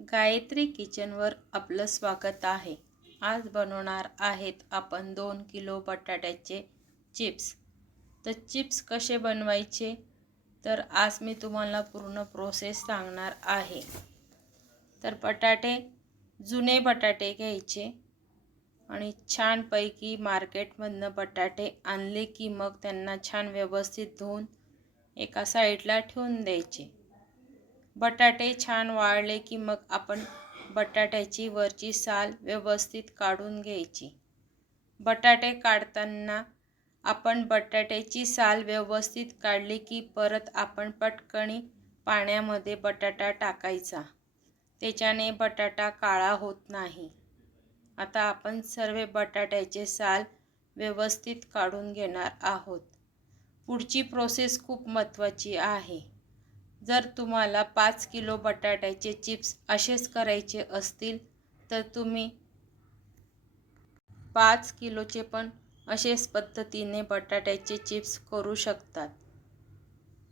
गायत्री किचनवर आपलं स्वागत आहे. आज बनवणार आहेत आपण दोन किलो बटाट्याचे चिप्स. तर चिप्स कसे बनवायचे? तर आज मी तुम्हाला पूर्ण प्रोसेस सांगणार आहे. तर बटाटे जुने बटाटे घ्यायचे आणि छानपैकी मार्केटमधनं बटाटे आणले की मग त्यांना छान व्यवस्थित धुवून एका साईडला ठेवून द्यायचे. बटाटे छान वाळले की मग आपण बटाट्याची वरची साल व्यवस्थित काढून घ्यायची. बटाटे काढताना आपण बटाट्याची साल व्यवस्थित काढली की परत आपण पटकणी पाण्यामध्ये बटाटा टाकायचा. त्याच्याने बटाटा काळा होत नाही. आता आपण सर्व बटाट्याचे साल व्यवस्थित काढून घेणार आहोत. पुढची प्रोसेस खूप महत्त्वाची आहे. जर तुम्हाला पाच किलो बटाट्याचे चिप्स असेच करायचे असतील तर तुम्ही पाच किलोचे पण असेच पद्धतीने बटाट्याचे चिप्स करू शकतात.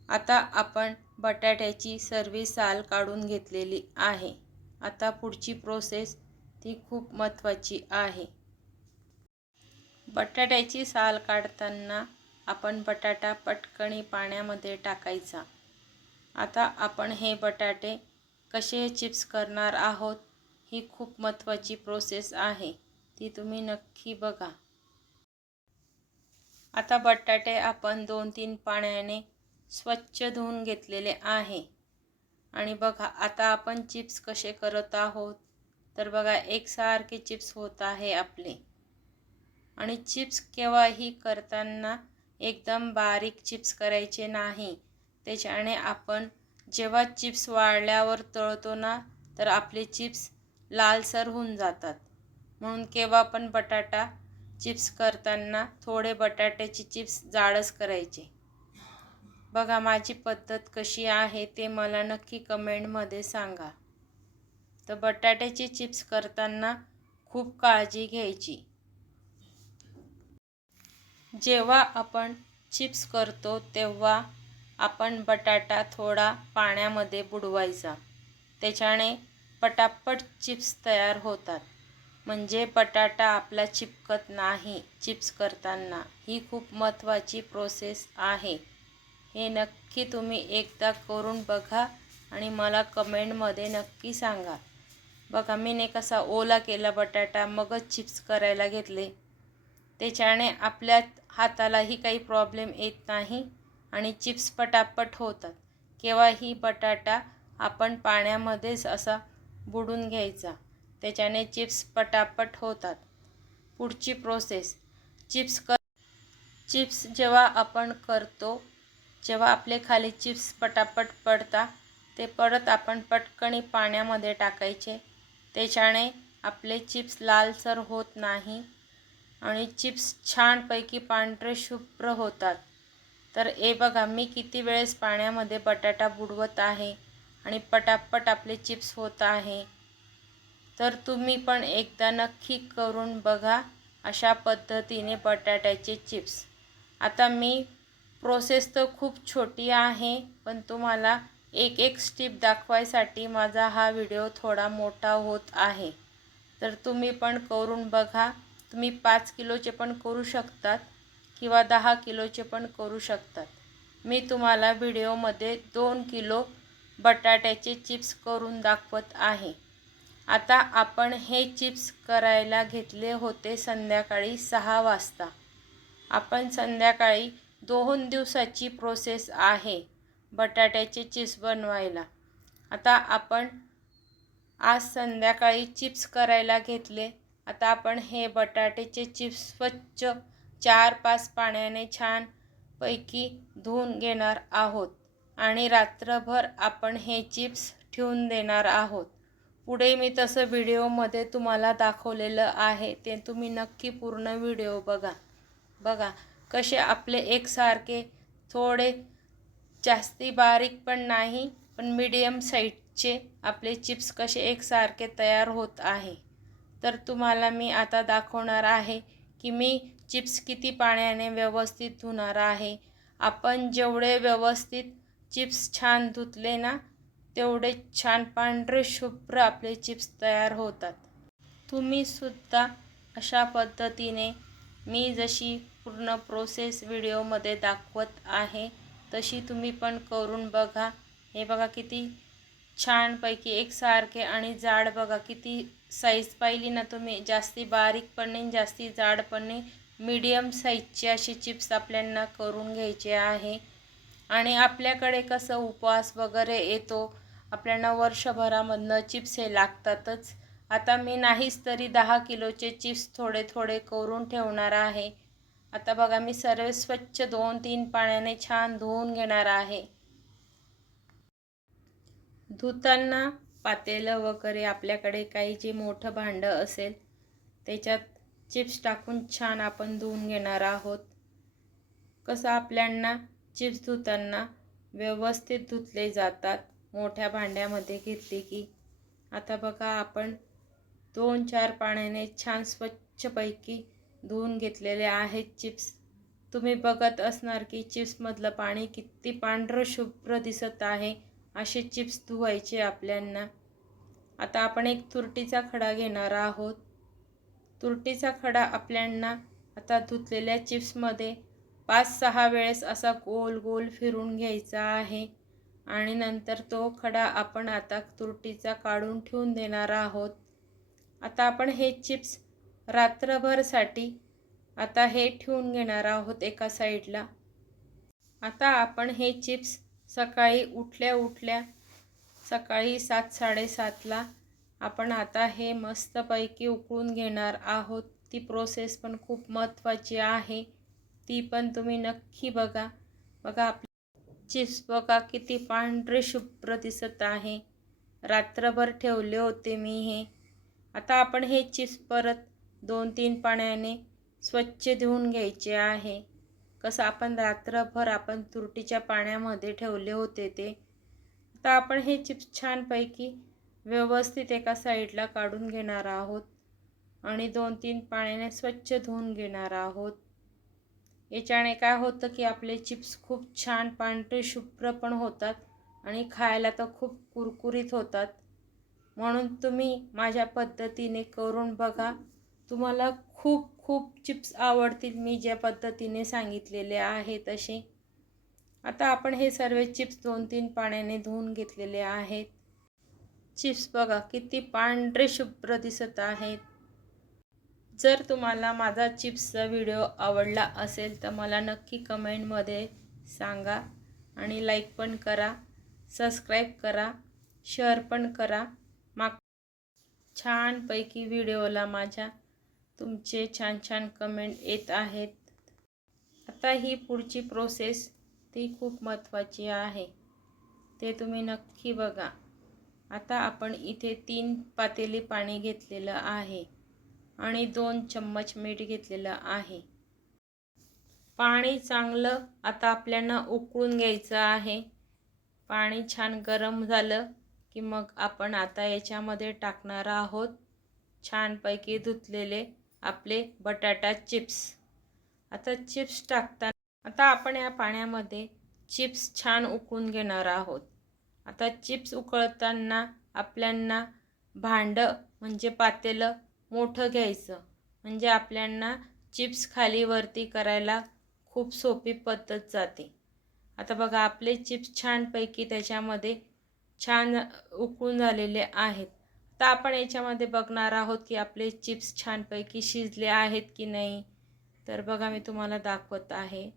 आता आपण बटाट्याची सर्व साल काढून घेतलेली आहे. आता पुढची प्रोसेस ती खूप महत्त्वाची आहे. बटाट्याची साल काढताना आपण बटाटा पटकणी पाण्यामध्ये टाकायचा. आता आपण हे बटाटे कसे चिप्स करणार आहोत ही खूप महत्त्वाची प्रोसेस आहे. ती तुम्ही नक्की बघा. आता बटाटे आपण दोन तीन पाण्याने स्वच्छ धुवून घेतलेले आहे. आणि बघा आता आपण चिप्स कसे करत आहोत. तर बघा एकसारखे चिप्स होत आहे आपले. आणि चिप्स केव्हाही करताना एकदम बारीक चिप्स करायचे नाही. त्याच्याने आपण जेव्हा चिप्स वाळल्यावर तळतो ना तर आपले चिप्स लालसर होऊन जातात. म्हणून केव्हा पण बटाटा चिप्स करताना थोडे बटाट्याचे चिप्स जाडच करायचे. बघा माझी पद्धत कशी आहे ते मला नक्की कमेंटमध्ये सांगा. तर बटाट्याचे चिप्स करताना खूप काळजी घ्यायची. जेव्हा आपण चिप्स करतो तेव्हा आपण बटाटा थोडा पाण्यामध्ये बुडवायचा. त्याच्याने पटापट चिप्स तयार होतात. म्हणजे बटाटा आपला चिपकत नाही चिप्स करताना. ही खूप महत्त्वाची प्रोसेस आहे. हे नक्की तुम्ही एकदा करून बघा आणि मला कमेंटमध्ये नक्की सांगा. बघा मी ने कसा ओला केला बटाटा मगच चिप्स करायला घेतले. त्याच्याने आपल्या हातालाही काही प्रॉब्लेम येत नाही. आणि चिप्स पटापट होतात. केव्हाही बटाटा आपण पाण्यामध्येच असा बुडून घ्यायचा. त्याच्याने चिप्स पटापट होतात. पुढची प्रोसेस चिप्स कर चिप्स जेव्हा आपण करतो जेव्हा आपले खाली चिप्स पटापट पडता ते परत आपण पटकणी पाण्यामध्ये टाकायचे. त्याच्याने आपले चिप्स लालसर होत नाही आणि चिप्स छानपैकी पांढरे शुभ्र होतात. तर हे बघा मी किती वेळेस पाण्यामध्ये बटाटा बुडवत आहे आणि पटापट आपले चिप्स होत आहे. तर तुम्ही पण एकदा नक्की करून बघा अशा पद्धतीने बटाट्याचे चिप्स. आता मी प्रोसेस तर खूप छोटी आहे पण तुम्हाला एक एक स्टिप दाखवायसाठी माझा हा व्हिडिओ थोडा मोठा होत आहे. तर तुम्ही पण करून बघा. तुम्ही पाच किलोचे पण करू शकतात. किंवा दहा किलोचे पण करू शकतात. मी तुम्हाला व्हिडिओमध्ये दोन किलो बटाट्याचे चिप्स करून दाखवत आहे. आता आपण हे चिप्स करायला घेतले होते संध्याकाळी सहा वाजता. आपण संध्याकाळी दोन दिवसाची प्रोसेस आहे बटाट्याचे चिप्स बनवायला. आता आपण आज संध्याकाळी चिप्स करायला घेतले. आता आपण हे बटाट्याचे चिप्स स्वच्छ चार पाच पाण्याने छान पैकी धुवून घेणार आहोत. आणि रात्रभर आपण हे चिप्स ठेवून देणार आहोत. पुढे मी तसं व्हिडिओमध्ये तुम्हाला दाखवलेलं आहे ते तुम्ही नक्की पूर्ण व्हिडिओ बघा. बघा कसे आपले एकसारखे थोडे जास्ती बारीक पण नाही पण मीडियम साईजचे आपले चिप्स कसे एकसारखे तयार होत आहे. तर तुम्हाला मी आता दाखवणार आहे की मी चिप्स किती पाण्याने व्यवस्थित धुणार आहे? आपण जेवढे व्यवस्थित चिप्स छान धुतले ना तेवढे छान पांढरे शुभ्र आपले चिप्स तयार होतात. तुम्ही सुद्धा अशा पद्धतीने मी जशी पूर्ण प्रोसेस व्हिडिओमध्ये दाखवत आहे तशी तुम्ही पण करून बघा. हे बघा किती छानपैकी एकसारखे आणि जाड बघा किती साईज पाहिली ना तुम्ही जास्ती बारीक पण नाही जास्ती जाड पण नाही. मीडियम साईजचे अशी चिप्स आपल्यांना करून घ्यायचे आहे. आणि आपल्याकडे कसं उपवास वगैरे येतो आपल्याला वर्षभरामधनं चिप्स हे लागतातच. आता मी नाहीच तरी दहा किलोचे चिप्स थोडे थोडे करून ठेवणार आहे. आता बघा मी सर्व स्वच्छ दोन तीन पाण्याने छान धुवून घेणार आहे. धुताना पातेलं वगैरे आपल्याकडे काही जे मोठं भांडं असेल त्याच्यात चिप्स टाकून छान आपण धुवून घेणार आहोत. कसं आपल्यांना चिप्स धुताना व्यवस्थित धुतले जातात मोठ्या भांड्यामध्ये घेतले की. आता बघा आपण दोन चार पाण्याने छान स्वच्छपैकी धुवून घेतलेले आहेत चिप्स. तुम्ही बघत असणार की चिप्समधलं पाणी किती पांढरं शुभ्र दिसत आहे. असे चिप्स धुवायचे आपल्यांना. आता आपण एक तुरटीचा खडा घेणार आहोत. तुरटीचा खडा आपल्यांना आता धुतलेल्या चिप्समध्ये पाच सहा वेळेस असा गोल गोल फिरून घ्यायचा आहे. आणि नंतर तो खडा आपण आता तुरटीचा काढून ठेवून देणार आहोत. आता आपण हे चिप्स रात्रभरसाठी आता हे ठेवून घेणार आहोत एका साईडला. आता आपण हे चिप्स सकाळी उठल्या उठल्या सकाळी सात साडेसातला आपण आता हे मस्तपैकी उकळून घेणार आहोत. ती प्रोसेस पण खूप महत्त्वाची आहे. ती पण तुम्ही नक्की बघा. बघा आपले चिप्स बघा किती पांढरे शुभ्र दिसत आहे. रात्रभर ठेवले होते मी हे. आता आपण हे चिप्स परत दोन तीन पाण्याने स्वच्छ धुवून घ्यायचे आहे. कसं आपण रात्रभर आपण तुरटीच्या पाण्यामध्ये ठेवले होते ते. आता आपण हे चिप्स छानपैकी व्यवस्थित एका साईडला काढून घेणार आहोत आणि दोन तीन पाण्याने स्वच्छ धुवून घेणार आहोत. याच्याने काय होतं की आपले चिप्स खूप छान पांढरे शुभ्र पण होतात आणि खायला तर खूप कुरकुरीत होतात. म्हणून तुम्ही माझ्या पद्धतीने करून बघा. तुम्हाला खूप खूप चिप्स आवडतील मी ज्या पद्धतीने सांगितलेले आहे तसे आता आपण हे सर्व चिप्स दोन तीन पाण्याने धुवून घेतलेले आहेत. चिप्स बघा किती पांढरे शुभ्र दिसत आहेत. जर तुम्हाला माझा चिप्सचा व्हिडिओ आवडला असेल तर मला नक्की कमेंटमध्ये सांगा आणि लाईक पण करा सबस्क्राईब करा शेअर पण करा. माग छानपैकी व्हिडिओला माझ्या तुमचे छान छान कमेंट येत आहेत. आता ही पुढची प्रोसेस ती खूप महत्त्वाची आहे. ते तुम्ही नक्की बघा. आता आपण इथे तीन पातेली पाणी घेतलेलं आहे आणि दोन चम्मच मीठ घेतलेलं आहे. पाणी चांगलं आता आपल्याला उकळून घ्यायचं आहे. पाणी छान गरम झालं की मग आपण आता याच्यामध्ये टाकणार आहोत. छानपैकी धुतलेले. आपले बटाटा चिप्स. आता चिप्स टाकताना आता आपण या पाण्यामध्ये चिप्स छान उकळून घेणार आहोत. आता चिप्स उकळताना आपल्यांना भांडं म्हणजे पातेलं मोठं घ्यायचं. म्हणजे आपल्यांना चिप्स खाली वरती करायला खूप सोपी पद्धत जाते. आता बघा आपले चिप्स छानपैकी त्याच्यामध्ये छान उकळून झालेले आहेत. तर आपण याच्यामध्ये बघणार आहोत की आपले चिप्स छानपैकी शिजले आहेत की नाही. तर बघा मी तुम्हाला दाखवत आहे.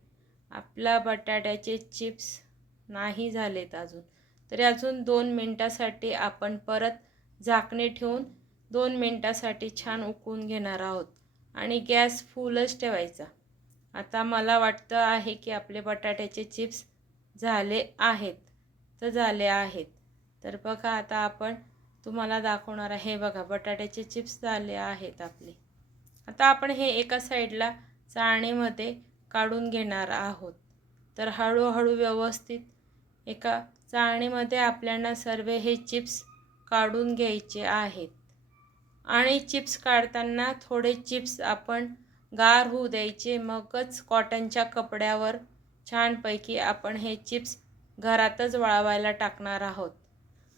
आपला बटाट्याचे चिप्स नाही झालेत अजून. तरी अजून दोन मिनटासाठी आपण परत झाकणे ठेवून दोन मिनटासाठी छान उकळून घेणार आहोत. आणि गॅस फुलच ठेवायचा. आता मला वाटतं आहे की आपले बटाट्याचे चिप्स झाले आहेत. तर झाले आहेत. तर बघा आता आपण तुम्हाला दाखवणार आहे. बघा बटाट्याचे चिप्स झाले आहेत आपले. आता आपण हे एका साईडला चाळणीमध्ये काढून घेणार आहोत. तर हळूहळू व्यवस्थित एका चाळणीमध्ये आपल्याला सर्व हे चिप्स काढून घ्यायचे आहेत. आणि चिप्स काढताना थोडे चिप्स आपण गार होऊ द्यायचे. मगच कॉटनच्या कपड्यावर छानपैकी आपण हे चिप्स घरातच वाळवायला टाकणार आहोत.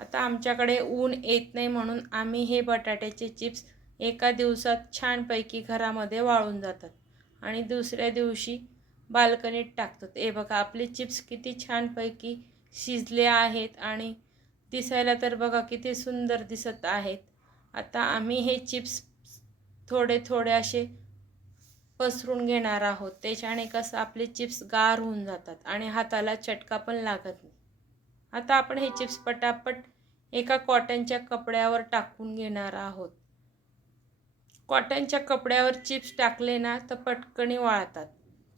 आता आमच्याकडे ऊन येत नाही म्हणून आम्ही हे बटाट्याचे चिप्स एका दिवसात छानपैकी घरामध्ये वाळून जातात. आणि दुसऱ्या दिवशी बाल्कनीत टाकतो हे बघा आपले चिप्स किती छानपैकी शिजले आहेत आणि दिसायला तर बघा किती सुंदर दिसत आहेत. आता आम्ही हे चिप्स थोडे थोडे असे पसरून घेणार आहोत. त्याच्याने कसं आपले चिप्स गार होऊन जातात आणि हाताला चटका पण लागत नाही. आता आपण हे चिप्स पटापट एका कॉटनच्या कपड्यावर टाकून घेणार आहोत. कॉटनच्या कपड्यावर चिप्स टाकले ना तर पटकनी वाळतात.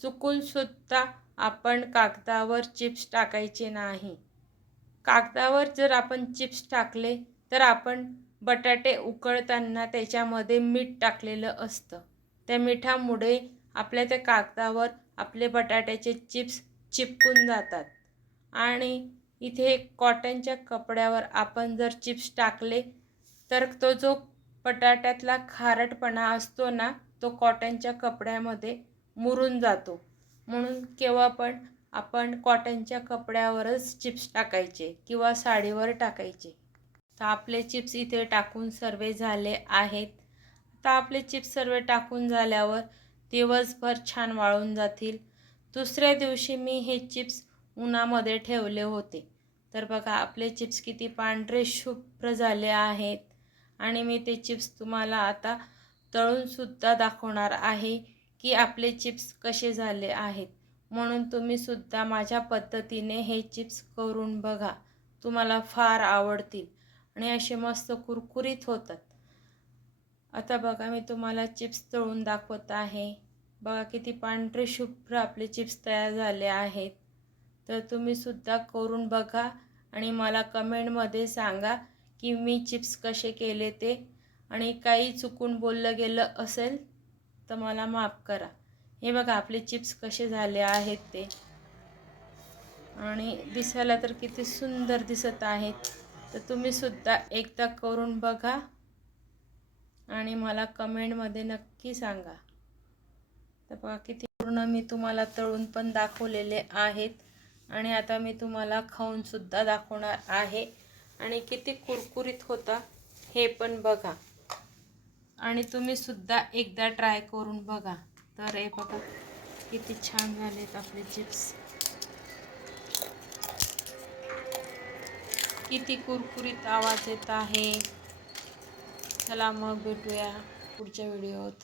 चुकून सुद्धा आपण कागदावर चिप्स टाकायचे नाही. कागदावर जर आपण चिप्स टाकले तर आपण बटाटे उकळताना त्याच्यामध्ये मीठ टाकलेलं असतं. त्या मिठामुळे आपल्या त्या कागदावर आपले बटाट्याचे चिप्स चिपकून जातात. आणि इथे कॉटनच्या कपड्यावर आपण जर चिप्स टाकले तर तो जो बटाट्यातला खारटपणा असतो ना तो कॉटनच्या कपड्यामध्ये मुरून जातो. म्हणून केव्हा पण आपण कॉटनच्या कपड्यावरच चिप्स टाकायचे किंवा साडीवर टाकायचे. तर आपले चिप्स इथे टाकून सर्वे झाले आहेत. आता आपले चिप्स सर्व टाकून झाल्यावर दिवसभर छान वाळून जातील. दुसऱ्या दिवशी मी हे चिप्स उन्हामध्ये ठेवले होते. तर बघा आपले चिप्स किती पांढरे शुभ्र झाले आहेत. आणि मी ते चिप्स तुम्हाला आता तळूनसुद्धा दाखवणार आहे की आपले चिप्स कसे झाले आहेत. म्हणून तुम्हीसुद्धा माझ्या पद्धतीने हे चिप्स करून बघा. तुम्हाला फार आवडतील. आणि असे मस्त कुरकुरीत होतात. आता बघा मी तुम्हाला चिप्स तळून दाखवत आहे. बघा किती पांढरे शुभ्र आपले चिप्स तयार झाले आहेत. तर तुम्हीसुद्धा करून बघा आणि मला कमेंटमध्ये सांगा की मी चिप्स कसे केले ते. आणि काही चुकून बोललं गेलं असेल तर मला माफ करा. हे बघा आपले चिप्स कसे झाले आहेत ते. आणि दिसायला तर किती सुंदर दिसत आहेत. तर तुम्हीसुद्धा एकदा करून बघा आणि मला कमेंटमध्ये नक्की सांगा. तर बघा किती पूर्ण मी तुम्हाला तळून पण दाखवलेले आहेत. आणि आता मी तुम्हाला खाऊनसुद्धा दाखवणार आहे. आणि किती कुरकुरीत होता हे पण बघा. आणि तुम्हीसुद्धा एकदा ट्राय करून बघा. तर हे बघा किती छान झालेत आपले चिप्स. किती कुरकुरीत आवाज येत आहे. चला मग भेटूया पुढच्या व्हिडिओत.